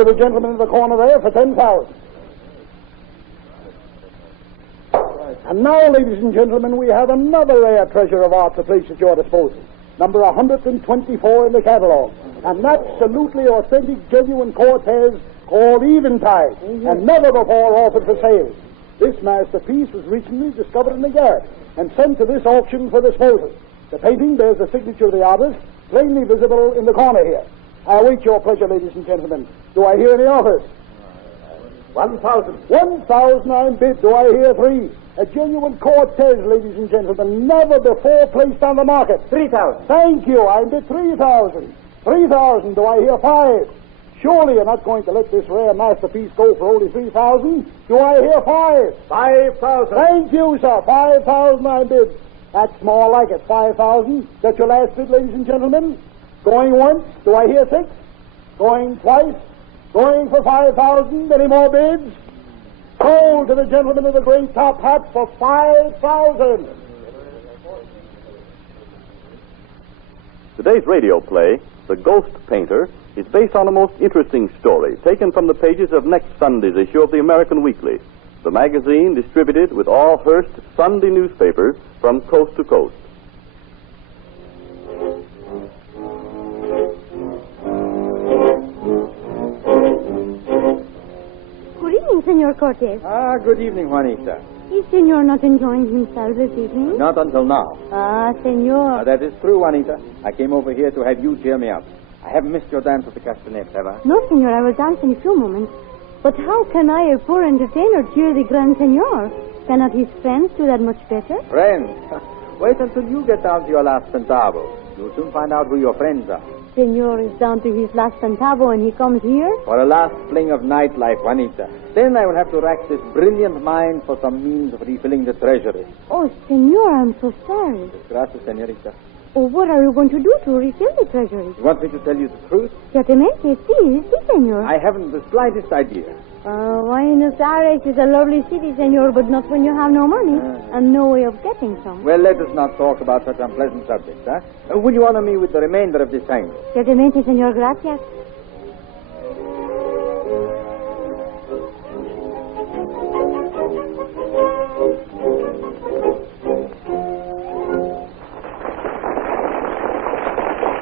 to the gentleman in the corner there for 10,000. And now, ladies and gentlemen, we have another rare treasure of art to place at your disposal. Number 124 in the catalog. An absolutely authentic, genuine Cortez called Eventide, and never before offered for sale. This masterpiece was recently discovered in the garret and sent to this auction for disposal. The painting bears the signature of the artist, plainly visible in the corner here. I await your pleasure, ladies and gentlemen. Do I hear any offers? 1,000. 1,000 I'm bid. Do I hear 3? A genuine Cortez, ladies and gentlemen, never before placed on the market. 3,000. Thank you. I bid 3,000. 3,000. Do I hear 5? Surely you're not going to let this rare masterpiece go for only 3,000. Do I hear 5? 5,000. Thank you, sir. 5,000 I bid. That's more like it. 5,000. That's your last bid, ladies and gentlemen. Going once. Do I hear 6? Going twice. Going for 5,000. Any more bids? Sold to the gentleman in the gray top hat for 5,000. Today's radio play, The Ghost Painter, is based on a most interesting story taken from the pages of next Sunday's issue of the American Weekly, the magazine distributed with all Hearst Sunday newspapers from coast to coast. Good evening, Senor Cortez. Good evening, Juanita. Is Senor not enjoying himself this evening? Not until now. Senor. That is true, Juanita. I came over here to have you cheer me up. I haven't missed your dance with the castanets, have I? No, Senor, I will dance in a few moments. But how can I, a poor entertainer, cheer the Grand Senor? Cannot his friends do that much better? Friends? Wait until you get down to your last centavo. You'll soon find out who your friends are. Senor is down to his last centavo and he comes here? For a last fling of nightlife, Juanita. Then I will have to rack this brilliant mind for some means of refilling the treasury. Oh, Senor, I'm so sorry. Gracias, senorita. Oh, what are you going to do to refill the treasury? You want me to tell you the truth? Certamente, sí, Senor. I haven't the slightest idea. Buenos Aires is a lovely city, Senor, but not when you have no money and no way of getting some. Well, let us not talk about such unpleasant subjects, huh? Will you honor me with the remainder of this tango? Certamente, Senor, gracias.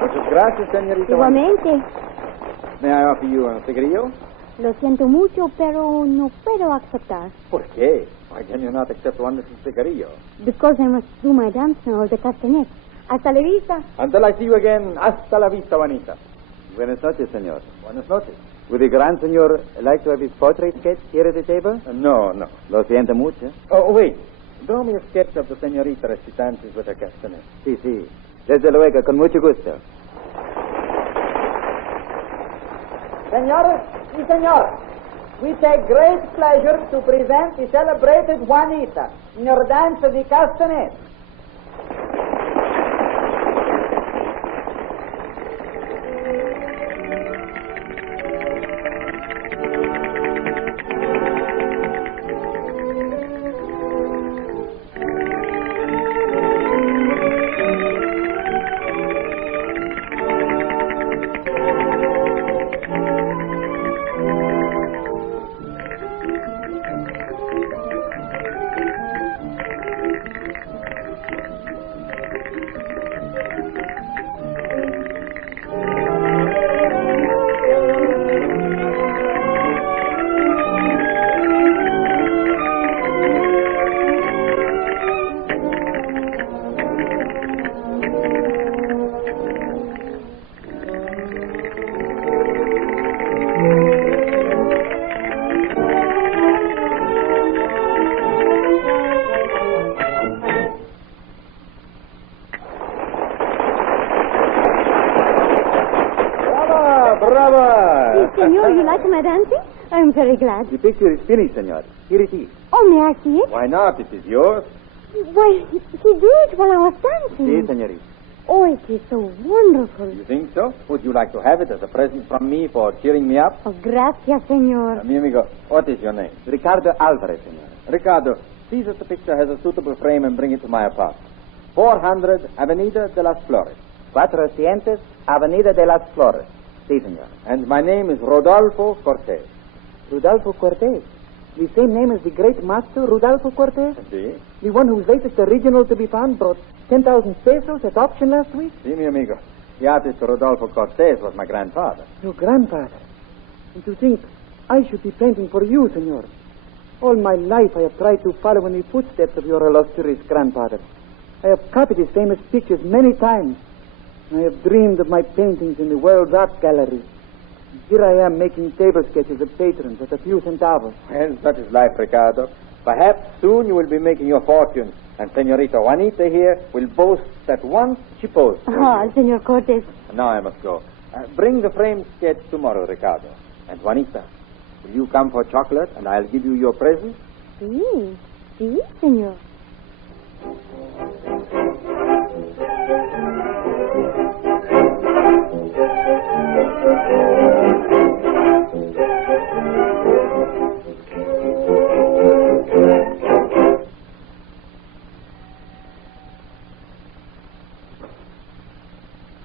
Muchas gracias, señorita. Igualmente. May I offer you a cigarillo? Lo siento mucho, pero no puedo aceptar. ¿Por qué? Why can you not accept one little cigarillo? Because I must do my dance now of the castanet. Hasta la vista. Until I see you again, hasta la vista, Juanita. Buenas noches, senor. Buenas noches. Would the Grand Senor like to have his portrait sketched here at the table? No. Lo siento mucho. Oh, wait. Draw me a sketch of the señorita as she dances with her castanet. Sí. Desde luego, con mucho gusto. Senores y senor, we take great pleasure to present the celebrated Juanita in your dance of the castanet. Senor, you like my dancing? I'm very glad. The picture is finished, senor. Here it is. Oh, may I see it? Why not? It is yours. Why, he did it while I was dancing. Si, senorita. Oh, it is so wonderful. You think so? Would you like to have it as a present from me for cheering me up? Oh, gracias, senor. Mi amigo, what is your name? Ricardo Alvarez, senor. Ricardo, see that the picture has a suitable frame and bring it to my apartment. 400 Avenida de las Flores. 400 Avenida de las Flores. Si, senor. And my name is Rodolfo Cortez. Rudolfo Cortez. The same name as the great master, Rudolfo Cortez? Si? The one whose latest original to be found brought 10,000 pesos at auction last week? Si, mi amigo. The artist Rodolfo Cortez was my grandfather. Your grandfather. And to think I should be painting for you, senor. All my life I have tried to follow in the footsteps of your illustrious grandfather. I have copied his famous pictures many times. I have dreamed of my paintings in the World's Art Gallery. Here I am making table sketches of patrons at a few centavos. Well, such is life, Ricardo. Perhaps soon you will be making your fortune, and Senorita Juanita here will boast that once she posed. Ah, Senor Cortez. Now I must go. Bring the framed sketch tomorrow, Ricardo. And Juanita, will you come for chocolate, and I'll give you your present? Si, si, senor.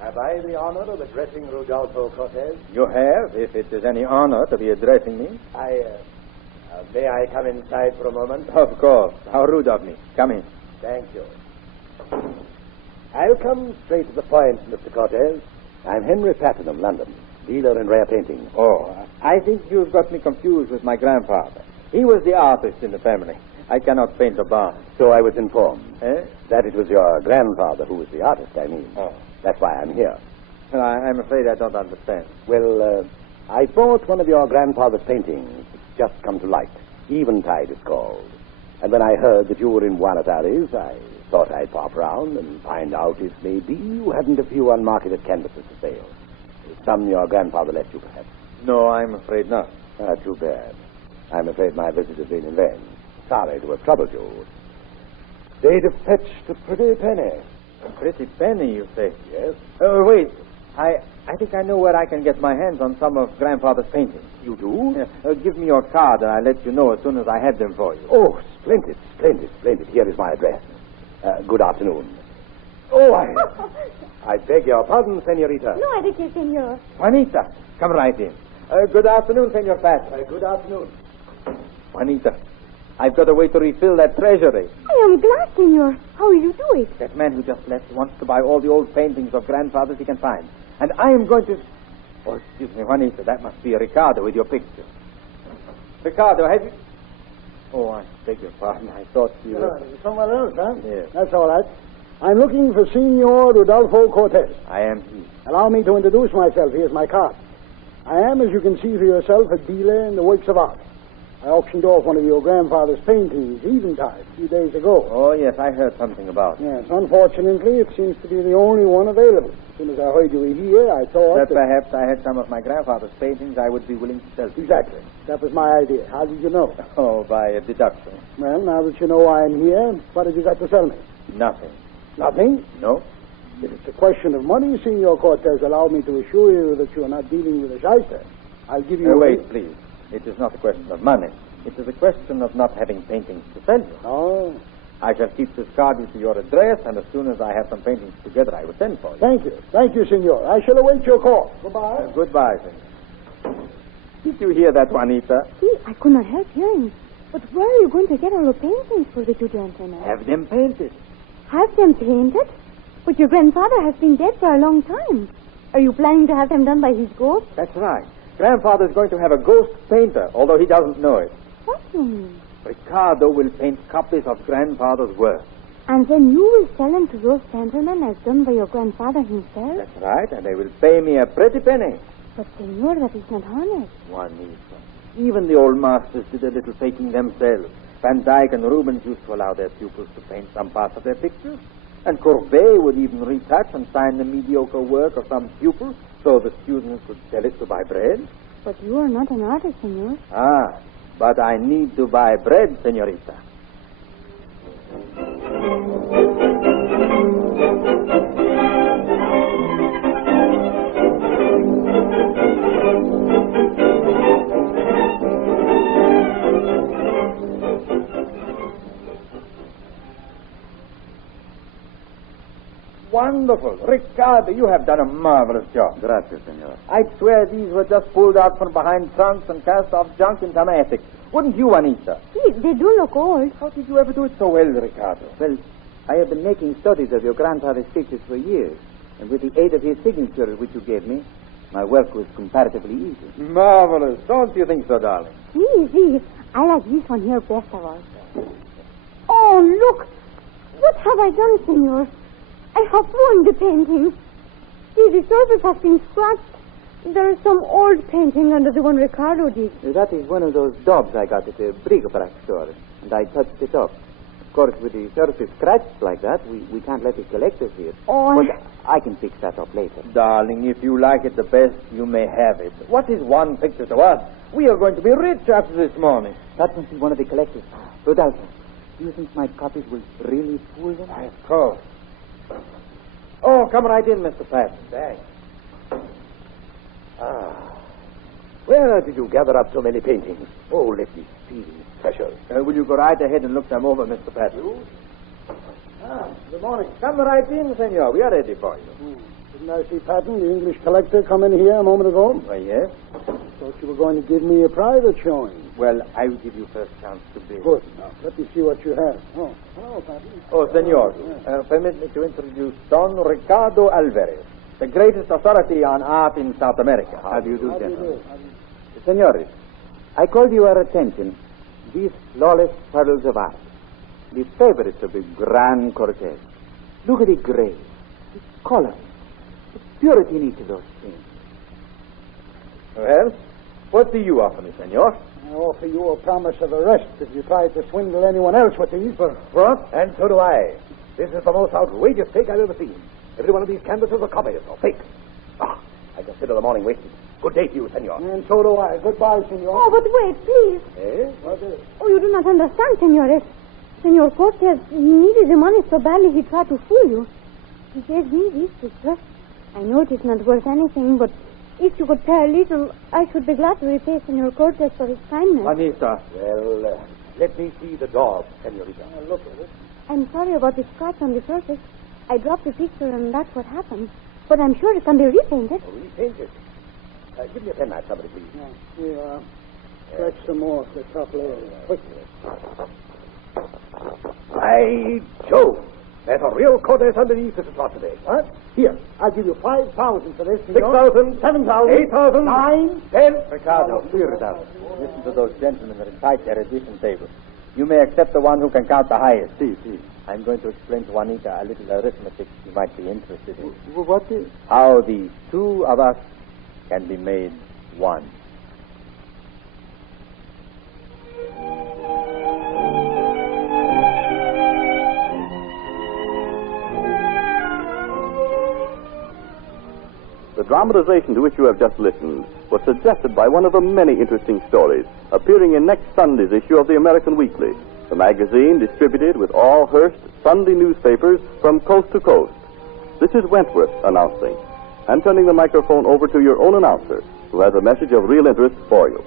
Have I the honor of addressing Rodolfo Cortez? You have, if it is any honor to be addressing me. May I come inside for a moment? Of course. How rude of me. Come in. Thank you. I'll come straight to the point, Mr. Cortez. I'm Henry Patton of London, dealer in rare paintings. Oh, I think you've got me confused with my grandfather. He was the artist in the family. I cannot paint a barn. So I was informed. Eh? That it was your grandfather who was the artist, I mean. Oh. That's why I'm here. Well, I'm afraid I don't understand. Well, I bought one of your grandfather's paintings. It's just come to light. Eventide it's called. And when I heard that you were in Buenos Aires, I thought I'd pop round and find out if maybe you hadn't a few unmarketed canvases for sale. Some your grandfather left you, perhaps. No, I'm afraid not. Too bad. I'm afraid my visit has been in vain. Sorry to have troubled you. They'd have fetched a pretty penny. A pretty penny, you say? Yes. Oh, wait. I think I know where I can get my hands on some of Grandfather's paintings. You do? Yeah. Give me your card, and I'll let you know as soon as I have them for you. Oh, splendid, splendid, splendid. Here is my address. Good afternoon. Oh, I beg your pardon, senorita. No, I declare, senor. Juanita, come right in. Good afternoon, Senor Pat. Good afternoon. Juanita, I've got a way to refill that treasury. I am glad, senor. How will you do it? That man who just left wants to buy all the old paintings of grandfathers he can find. And I am going to... Oh, excuse me, Juanita, that must be Ricardo with your picture. Ricardo, have you... Oh, I beg your pardon. I thought you were... Someone else, huh? Yes. That's all right. I'm looking for Senor Rodolfo Cortez. I am he. Allow me to introduce myself. Here's my card. I am, as you can see for yourself, a dealer in the works of art. I auctioned off one of your grandfather's paintings, Eventide, a few days ago. Oh, yes, I heard something about it. Yes, unfortunately, it seems to be the only one available. As soon as I heard you were here, I thought That perhaps I had some of my grandfather's paintings I would be willing to sell to you. Exactly. That was my idea. How did you know? Oh, by a deduction. Well, now that you know I'm here, what have you got to sell me? Nothing. Nothing? No? If it's a question of money, Senor Cortez, allow me to assure you that you are not dealing with a shyster. I'll give you... Wait, please. It is not a question of money. It is a question of not having paintings to sell you. Oh, I shall keep this card with your address, and as soon as I have some paintings together, I will send for you. thank you. Thank you, Senor. I shall await your call. Goodbye. Goodbye, senor. Did you hear that, Juanita? See, I could not help hearing. But where are you going to get all the paintings for the two gentlemen? Have them painted. Have them painted? But your grandfather has been dead for a long time. Are you planning to have them done by his ghost? That's right. Grandfather's going to have a ghost painter, although he doesn't know it. What do you mean? Ricardo will paint copies of Grandfather's work. And then you will sell them to those gentlemen as done by your grandfather himself? That's right, and they will pay me a pretty penny. But, senor, that is not honest. Juanita, even the old masters did a little painting themselves. Van Dyck and Rubens used to allow their pupils to paint some parts of their pictures. And Courbet would even retouch and sign the mediocre work of some pupil so the students could sell it to buy bread. But you are not an artist, senor. Ah, but I need to buy bread, senorita. Wonderful. Ricardo, you have done a marvelous job. Gracias, senor. I'd swear these were just pulled out from behind trunks and cast off junk in some attic. Wouldn't you, Juanita? See, they do look old. How did you ever do it so well, Ricardo? Well, I have been making studies of your grandfather's pictures for years, and with the aid of his signature, which you gave me, my work was comparatively easy. Marvelous. Don't you think so, darling? See, I like this one here best of all. Oh, look! What have I done, senor? I have ruined the painting. See, the surface has been scratched. There is some old painting under the one Ricardo did. That is one of those daubs I got at the bric-a-brac store, and I touched it up. Of course, with the surface scratched like that, we can't let the collector see it. Oh, But I can fix that up later. Darling, if you like it the best, you may have it. What is one picture to us? We are going to be rich after this morning. That must be one of the collectors. Rodolfo, do you think my copies will really fool them? Of course. Oh, come right in, Mr. Patton. Thanks. Where did you gather up so many paintings? Oh, let me see these treasures. Will you go right ahead and look them over, Mr. Patton? Good morning. Come right in, senor. We are ready for you. Didn't I see Patton, the English collector, come in here a moment ago? Why, yes. Thought you were going to give me a private showing. Well, I will give you first chance to bid. Good. Now, let me see what you have. Oh, hello, Patton. Oh, senor, permit me to introduce Don Ricardo Alvarez, the greatest authority on art in South America. How do you do, How do you gentlemen? do? Senores, I call to your attention these flawless pearls of art, the favorites of the Gran Cortez. Look at the gray, the color, the purity in each of those things. Well, what do you offer me, senor? I offer you a promise of arrest if you try to swindle anyone else with these. What? And so do I. This is the most outrageous fake I've ever seen. Every one of these canvases are copies or fakes. I consider the morning wasted. Good day to you, senor. And so do I. Goodbye, senor. Oh, but wait, please. Eh? What is? Oh, you do not understand, senores. Senor Cortez, he needed the money so badly he tried to fool you. He gave me these pictures. I know it is not worth anything, but if you could pay a little, I should be glad to repay Senor Cortez for his kindness. Juanita. Well, let me see the daub, senorita. Look at it. I'm sorry about the scratch on the surface. I dropped the picture and that's what happened. But I'm sure it can be repainted. Repainted. Give me a penknife, somebody, please. Yeah, here you are. Stretch some more off the top layer. Quickly. By Jove! There's a real Cortez underneath this atrocity. What? Here, I'll give you 5,000 for this, senor. 6,000. 7,000. 8,000. 9. 10. Ricardo, listen to those gentlemen recite their addition tables. You may accept the one who can count the highest. See. I'm going to explain to Juanita a little arithmetic you might be interested in. What is? How the two of us can be made one. The dramatization to which you have just listened was suggested by one of the many interesting stories appearing in next Sunday's issue of the American Weekly, the magazine distributed with all Hearst Sunday newspapers from coast to coast. This is Wentworth announcing, and turning the microphone over to your own announcer, who has a message of real interest for you.